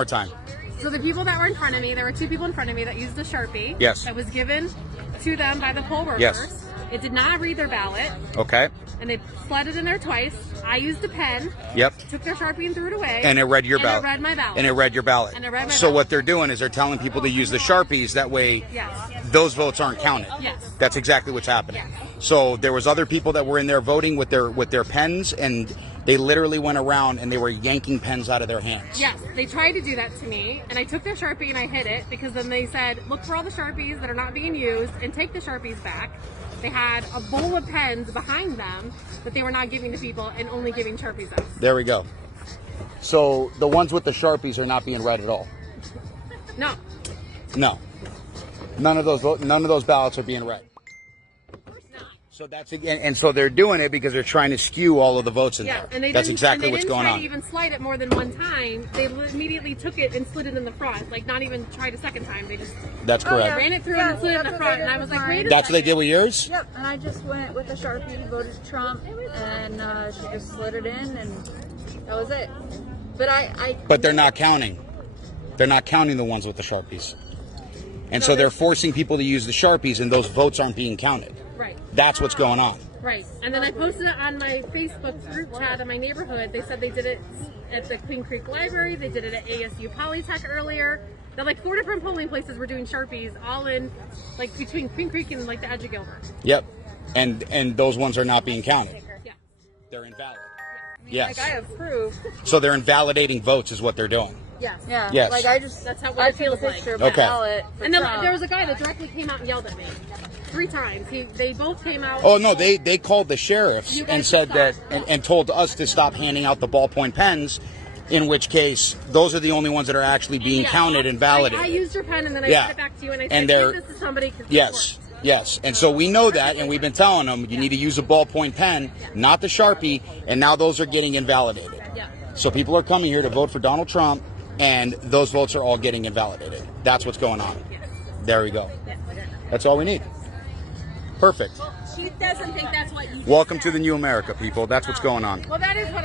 More time. So the people that were in front of me, there were two people in front of me that used a Sharpie. Yes. That was given to them by the poll workers. Yes. It did not read their ballot. Okay. And they slid it in there twice. I used a pen. Yep. Took their Sharpie and threw it away. And it read your ballot. And it read my ballot. And it read your ballot. And it read my so ballot. what they're doing is they're telling people to use the Sharpies. That way, Yes. those votes aren't counted. Yes. That's exactly what's happening. Yes. So there was other people that were in there voting with their pens, and they literally went around and they were yanking pens out of their hands. Yes, they tried to do that to me, and I took their Sharpie and I hid it because then they said, look for all the Sharpies that are not being used and take the Sharpies back. They had a bowl of pens behind them that they were not giving to people and only giving Sharpies out. There we go. So the ones with the Sharpies are not being read at all. No. No. None of those ballots are being read. Of course not. So that's and so they're doing it because they're trying to skew all of the votes in there. And they that's didn't, exactly and they what's didn't going try on. to even slide it more than one time. They immediately took it and slid it in the front, like not even tried a second time. They just That's correct. ran it through and slid it in the front, and I was like, wait a That's what second. they did with yours? Yep, and I just went with the Sharpie, voted Trump, and she just slid it in, and that was it. But But they're not counting. They're not counting the ones with the Sharpies. And so they're forcing people to use the Sharpies, and those votes aren't being counted. Right. That's what's going on. Right. And then I posted it on my Facebook group chat in my neighborhood. They said they did it at the Queen Creek Library. They did it at ASU Polytech earlier. They're like 4 different polling places were doing Sharpies, all in, like, between Queen Creek and, like, the edge of Gilbert. Yep. And those ones are not being counted. Yeah. They're invalid. like I have proof. So they're invalidating votes is what they're doing. Yes. Yeah. Yes. Like I just That's how I it took a feels like. picture of my Okay. ballot. for And then Trump. there was a guy that directly came out and yelled at me 3 times. They both came out. Oh, no, they called the sheriffs You guys and said stop. that, and told us to stop handing out the ballpoint pens, in which case, those are the only ones that are actually being Yeah. counted and validated. I used your pen and then I Yeah. sent it back to you and I And said, they're- give this to somebody. 'Cause Yes, yes. And so we know that, and we've been telling them, you need to use a ballpoint pen, not the Sharpie, and now those are getting invalidated. Yeah. So people are coming here to vote for Donald Trump, and those votes are all getting invalidated. That's what's going on. Yes. There we go. Yes. That's all we need. Perfect. She doesn't think that's what you Welcome to the new America, people. That's what's going on. Well, that is what